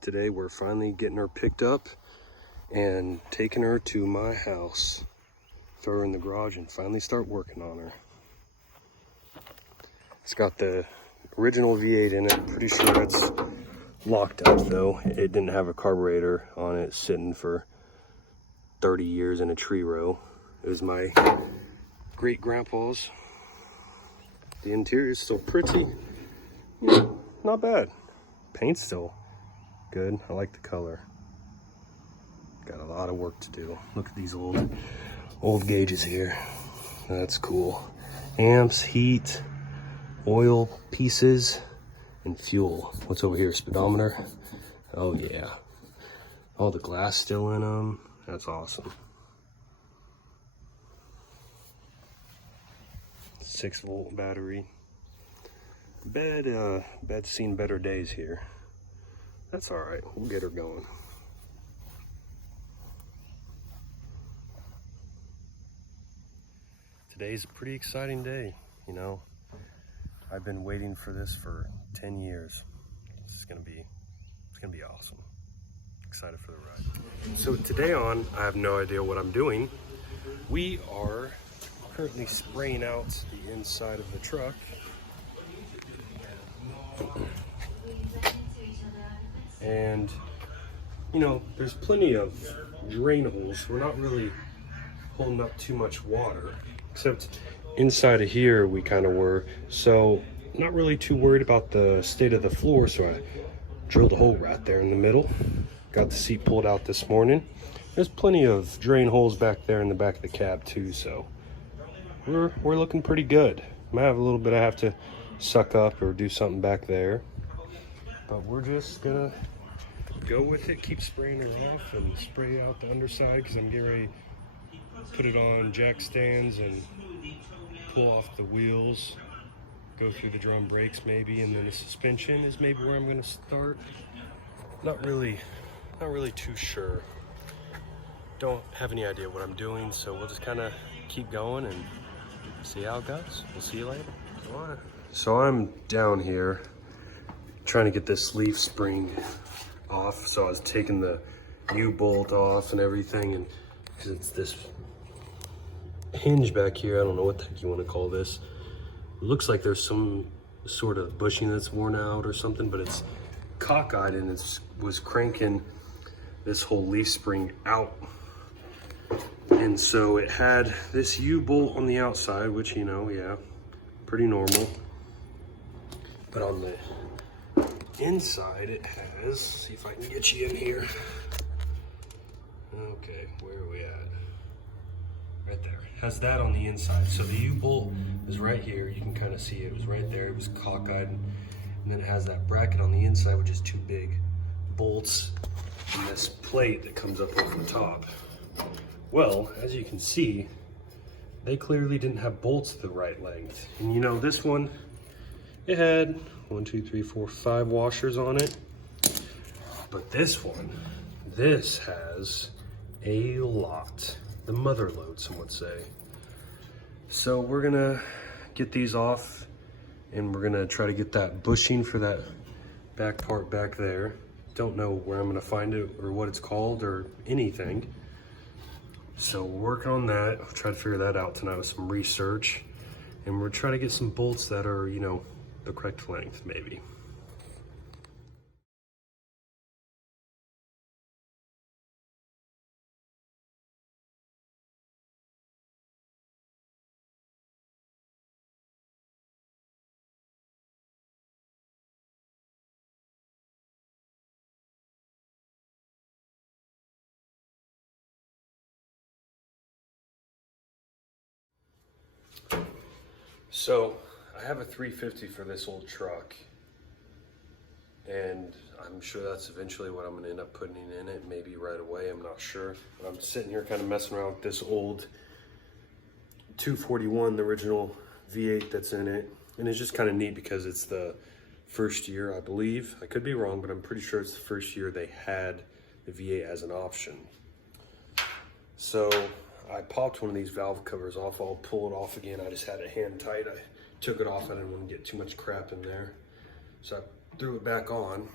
Today we're finally getting her picked up and taking her to my house. Throw her in the garage and finally start working on her. It's got the original V8 in it. Pretty sure it's locked up though. It didn't have a carburetor on it, sitting for 30 years in a tree row. It was my great grandpa's. The interior is still pretty, not bad. Paint's still good. I like the color. Got a lot of work to do. Look at these old gauges here. That's cool. Amps, heat, oil pieces, and fuel. What's over here? Speedometer. Oh yeah. All the glass still in them. That's awesome. 6-volt battery. Bed's seen better days here. That's all right. We'll get her going. Today's a pretty exciting day. You know, I've been waiting for this for 10 years. It's gonna be awesome. Excited for the ride. So today on, I have no idea what I'm doing. We are currently spraying out the inside of the truck. And you know, there's plenty of drain holes. We're not really holding up too much water, except inside of here we kind of were. So not really too worried about the state of the floor. So I drilled a hole right there in the middle. Got the seat pulled out this morning. There's plenty of drain holes back there in the back of the cab too. So we're looking pretty good. Might have a little bit I have to suck up or do something back there, but we're just gonna go with it, keep spraying her off and spray out the underside, because I'm getting ready to put it on jack stands and pull off the wheels, go through the drum brakes maybe, and then the suspension is maybe where I'm gonna start. Not really too sure. Don't have any idea what I'm doing, so we'll just kind of keep going and see how it goes. We'll see you later. All right. So I'm down here trying to get this leaf spring off. So I was taking the U-bolt off and everything, and because it's this hinge back here, I don't know what the heck you want to call this. It looks like there's some sort of bushing that's worn out or something, but it's cockeyed and it was cranking this whole leaf spring out. And so it had this U-bolt on the outside, which, you know, yeah, pretty normal. But on the inside it has, see if I can get you in here. Okay, where are we at? Right there. Has that on the inside. So the U-bolt is right here. You can kind of see it was right there. It was cockeyed. And then it has that bracket on the inside, which is two big bolts and this plate that comes up over the top. Well, as you can see, they clearly didn't have bolts the right length. And you know, this one, it had 1, 2, 3, 4, 5 washers on it. But this one, this has a lot. The mother load, some would say. So we're gonna get these off and we're gonna try to get that bushing for that back part back there. Don't know where I'm gonna find it or what it's called or anything. So we're working on that. I'll try to figure that out tonight with some research. And we're trying to get some bolts that are, you know, the correct length, maybe. So I have a 350 for this old truck, and I'm sure that's eventually what I'm gonna end up putting in it, maybe right away, I'm not sure. But I'm sitting here kind of messing around with this old 241, the original V8 that's in it. And it's just kind of neat because it's the first year, I believe. I could be wrong, but I'm pretty sure it's the first year they had the V8 as an option. So I popped one of these valve covers off. I'll pull it off again. I just had it hand tight. I took it off. I didn't want to get too much crap in there. So I threw it back on.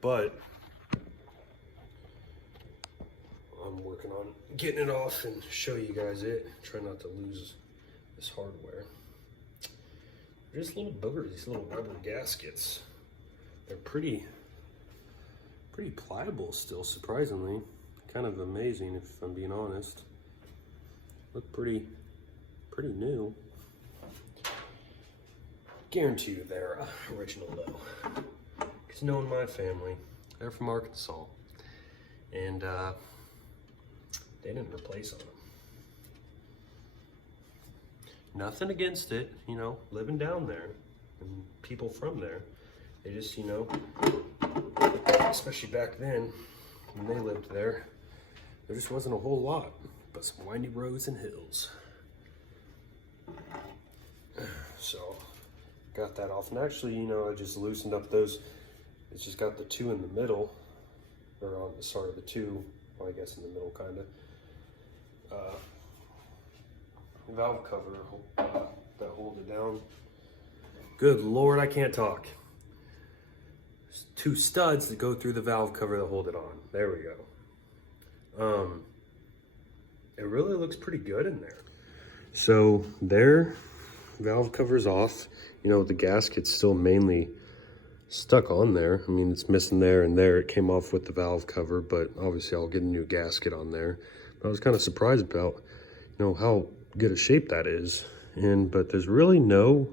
But I'm working on getting it off and show you guys it. Try not to lose this hardware. They're just little boogers, these little rubber gaskets. They're pretty pliable still, surprisingly. Kind of amazing if I'm being honest. Look pretty new. Guarantee you they're original though. Because knowing my family, they're from Arkansas. And they didn't replace them. Nothing against it, you know, living down there and people from there. They just, you know, especially back then when they lived there, there just wasn't a whole lot but some windy roads and hills. So got that off, and actually, you know, I just loosened up those. It's just got the two in the middle, or on the two, well, I guess in the middle kind of. Valve cover that hold it down. Good Lord, I can't talk. There's two studs that go through the valve cover that hold it on. There we go. It really looks pretty good in there. So there, valve cover's off. You know, the gasket's still mainly stuck on there. I mean, it's missing there and there. It came off with the valve cover, but obviously I'll get a new gasket on there. But I was kind of surprised about, you know, how good a shape that is. But there's really no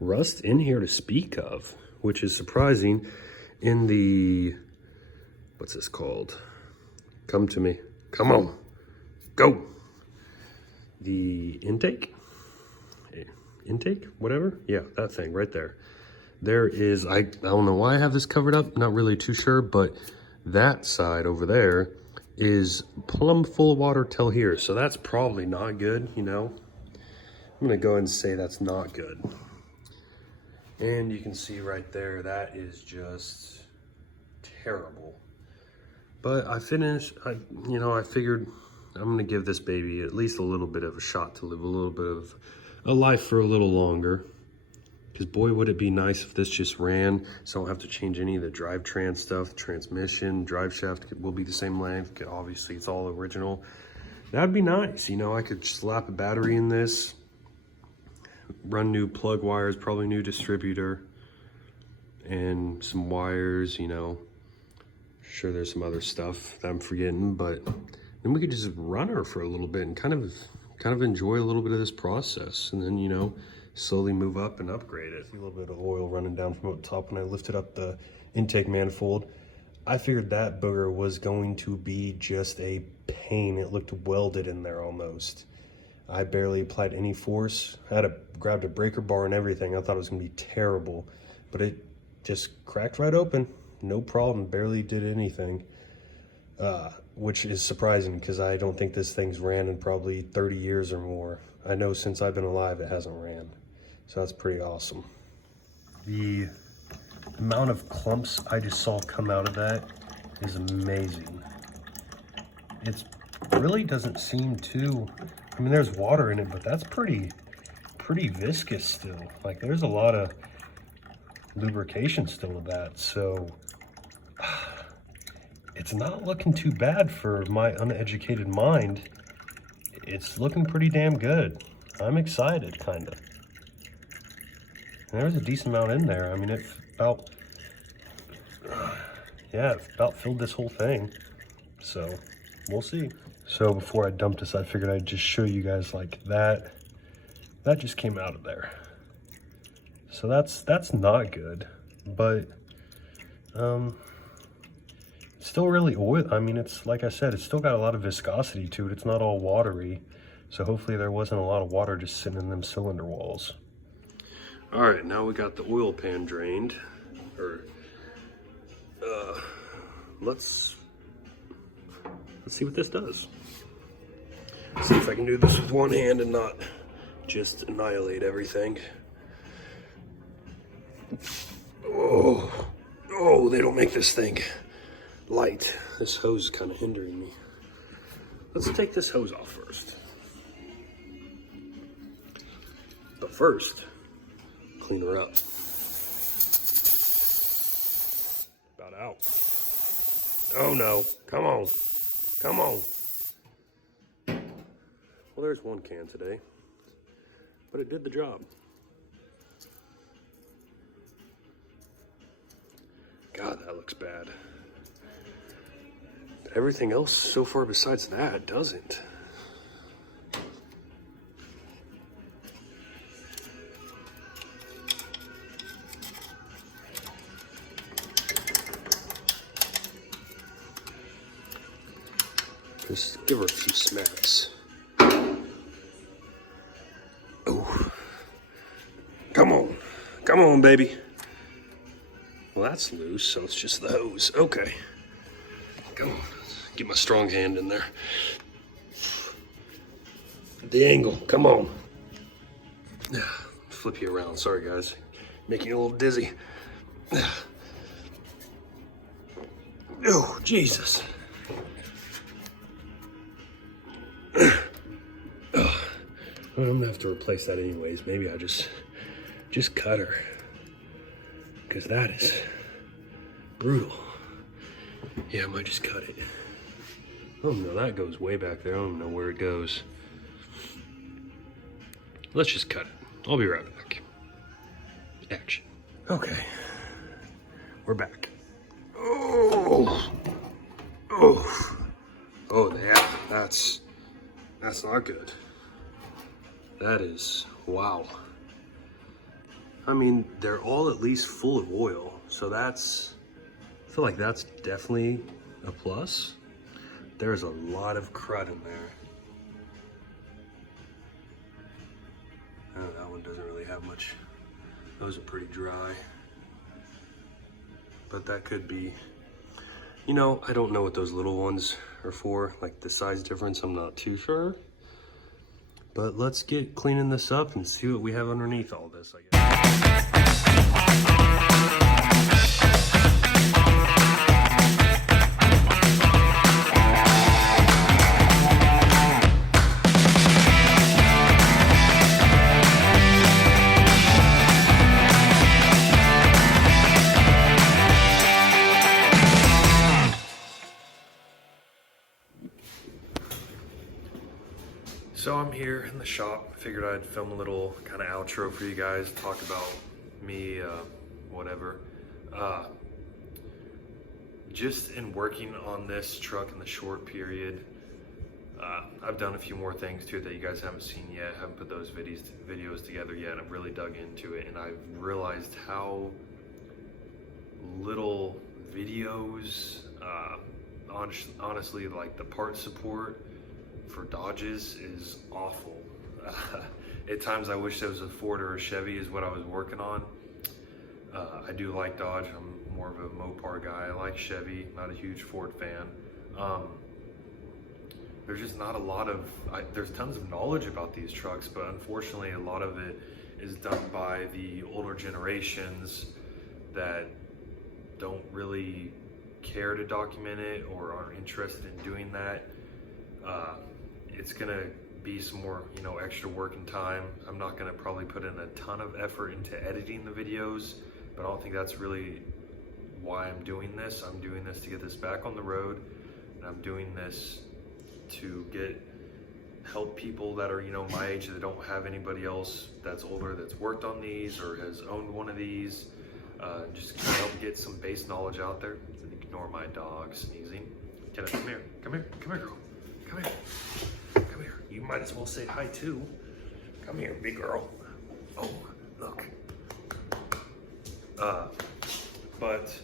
rust in here to speak of, which is surprising. In the, what's this called? Come to me. Come on. Go. The intake? Intake? Whatever? Yeah, that thing right there. There is, I don't know why I have this covered up. Not really too sure, but that side over there is plumb full of water till here. So that's probably not good, you know. I'm gonna go ahead and say that's not good. And you can see right there, that is just terrible. But I finished, I figured I'm gonna give this baby at least a little bit of a shot to live a little bit of a life for a little longer. Because boy, would it be nice if this just ran, so I don't have to change any of the drivetrain stuff. Transmission, drive shaft will be the same length. Obviously, it's all original. That'd be nice. You know, I could slap a battery in this, run new plug wires, probably new distributor, and some wires, you know. Sure, there's some other stuff that I'm forgetting, but then we could just run her for a little bit and kind of enjoy a little bit of this process, and then, you know, slowly move up and upgrade it. A little bit of oil running down from up top. When I lifted up the intake manifold, I figured that booger was going to be just a pain. It looked welded in there almost. I barely applied any force. I grabbed a breaker bar and everything. I thought it was gonna be terrible, but it just cracked right open. No problem, barely did anything. Which is surprising because I don't think this thing's ran in probably 30 years or more. I know since I've been alive, it hasn't ran. So that's pretty awesome. The amount of clumps I just saw come out of that is amazing. It really doesn't seem to, I mean, there's water in it, but that's pretty viscous still. Like, there's a lot of lubrication still with that. So it's not looking too bad for my uneducated mind. It's looking pretty damn good. I'm excited, kind of. And there's a decent amount in there. I mean, it about filled this whole thing. So we'll see. So before I dump this, I figured I'd just show you guys like that. That just came out of there. So that's not good, but it's still really oil. I mean, it's like I said, it's still got a lot of viscosity to it. It's not all watery. So hopefully there wasn't a lot of water just sitting in them cylinder walls. All right, now we got the oil pan drained. Let's see what this does. See if I can do this with one hand and not just annihilate everything. Oh, they don't make this thing light. This hose is kind of hindering me. Let's take this hose off first. But first, clean her up. About out. Oh no, come on. Come on. Well, there's one can today, but it did the job. God, that looks bad. Everything else so far besides that doesn't. Just give her a few smacks. Oh, come on. Come on, baby. Well, that's loose, so it's just the hose. Okay. Come on. Get my strong hand in there. The angle. Come on. Flip you around. Sorry, guys. Making you a little dizzy. Oh, Jesus. I'm gonna have to replace that anyways. Maybe I just cut her, because that is brutal. Yeah, I might just cut it. Oh no, that goes way back there. I don't know where it goes. Let's just cut it. I'll be right back. Action. Okay, we're back. Oh, yeah, that's not good. That is, wow. I mean, they're all at least full of oil, so I feel like that's definitely a plus. There's a lot of crud in there. Oh, that one doesn't really have much. Those are pretty dry. But that could be, I don't know what those little ones are for, like the size difference, I'm not too sure. But let's get cleaning this up and see what we have underneath all this, I guess. So I'm here in the shop. Figured I'd film a little kind of outro for you guys, talk about me, whatever. Just in working on this truck in the short period, I've done a few more things to it that you guys haven't seen yet, haven't put those videos together yet. I've really dug into it, and I've realized how little videos, honestly, like the part support for Dodges is awful. At times I wish there was a Ford or a Chevy is what I was working on. I do like Dodge. I'm more of a Mopar guy. I like Chevy, not a huge Ford fan. There's just not a lot of, there's tons of knowledge about these trucks, but unfortunately a lot of it is done by the older generations that don't really care to document it or aren't interested in doing that. It's gonna be some more, extra work and time. I'm not gonna probably put in a ton of effort into editing the videos, but I don't think that's really why I'm doing this. I'm doing this to get this back on the road, and I'm doing this to help people that are, my age that don't have anybody else that's older that's worked on these or has owned one of these. Just to help get some base knowledge out there. Ignore my dog sneezing. Come here, girl. Come here. You might as well say hi too. Come here, big girl. Oh, look. But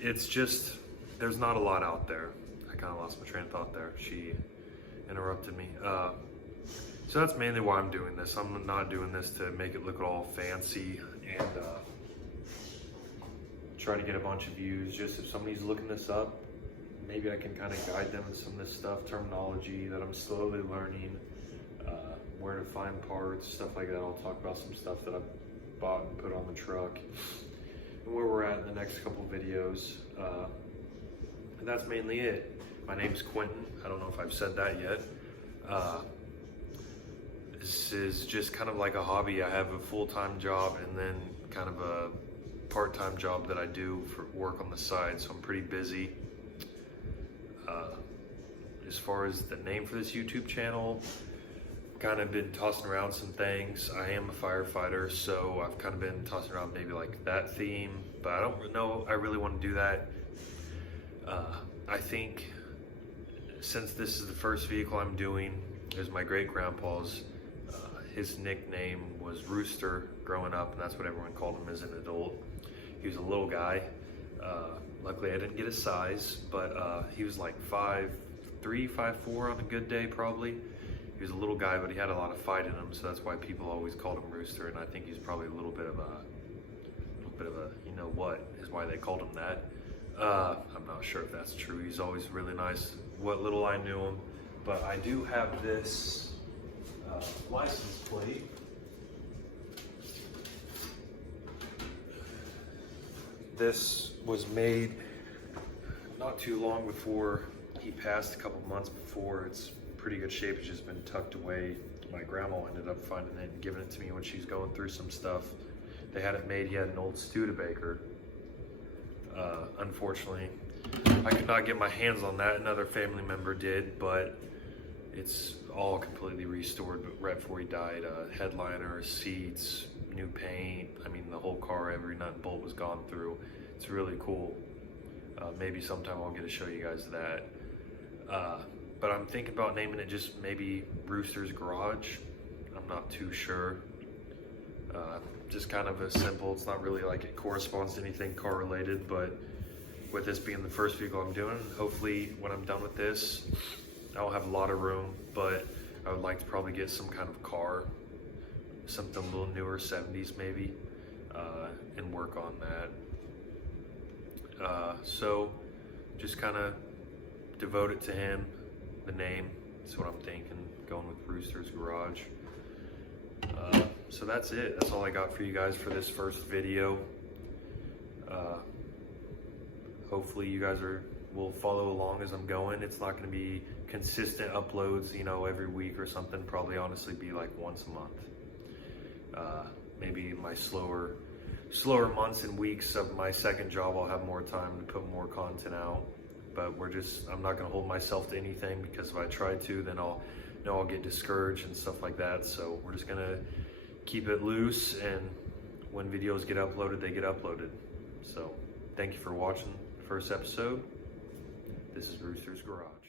it's just, there's not a lot out there. I kind of lost my train of thought there. She interrupted me. So that's mainly why I'm doing this. I'm not doing this to make it look all fancy and try to get a bunch of views. Just if somebody's looking this up, maybe I can kind of guide them in some of this stuff, terminology that I'm slowly learning, where to find parts, stuff like that. I'll talk about some stuff that I've bought and put on the truck, and where we're at in the next couple videos. And that's mainly it. My name's Quentin. I don't know if I've said that yet. This is just kind of like a hobby. I have a full-time job and then kind of a part-time job that I do for work on the side, so I'm pretty busy. As far as the name for this YouTube channel, kind of been tossing around some things. I am a firefighter, so I've kind of been tossing around maybe like that theme, but I don't know I really want to do that. I think since this is the first vehicle I'm doing, it was my great grandpa's. His nickname was Rooster growing up, and that's what everyone called him as an adult. He was a little guy. Luckily I didn't get his size, but he was like 5'3", 5'4" on a good day probably. He was a little guy, but he had a lot of fight in him, so that's why people always called him Rooster, and I think he's probably a little bit of a you know what is why they called him that. I'm not sure if that's true. He's always really nice, what little I knew him. But I do have this license plate. This was made not too long before he passed, a couple months before. It's pretty good shape. It's just been tucked away. My grandma ended up finding it and giving it to me when she's going through some stuff. They had it made. He had an old Studebaker. Unfortunately, I could not get my hands on that. Another family member did, but it's all completely restored. But right before he died, headliner, seats, new paint. I mean, the whole car, every nut and bolt was gone through. It's really cool. Maybe sometime I'll get to show you guys that. But I'm thinking about naming it just maybe Rooster's Garage. I'm not too sure. Just kind of a simple, it's not really like it corresponds to anything car related, but with this being the first vehicle I'm doing, hopefully when I'm done with this, I'll have a lot of room, but I would like to probably get some kind of car, something a little newer, 70s maybe, and work on that. So just kind of devote it to him, the name, that's what I'm thinking, going with Rooster's Garage. So that's it. That's all I got for you guys for this first video. Hopefully you guys will follow along as I'm going. It's not going to be consistent uploads, you know, every week or something. Probably honestly be like once a month. Maybe my slower months and weeks of my second job, I'll have more time to put more content out. But I'm not going to hold myself to anything, because if I try to, then I'll get discouraged and stuff like that. So we're just going to keep it loose, and when videos get uploaded, they get uploaded. So thank you for watching the first episode. This is Rooster's Garage.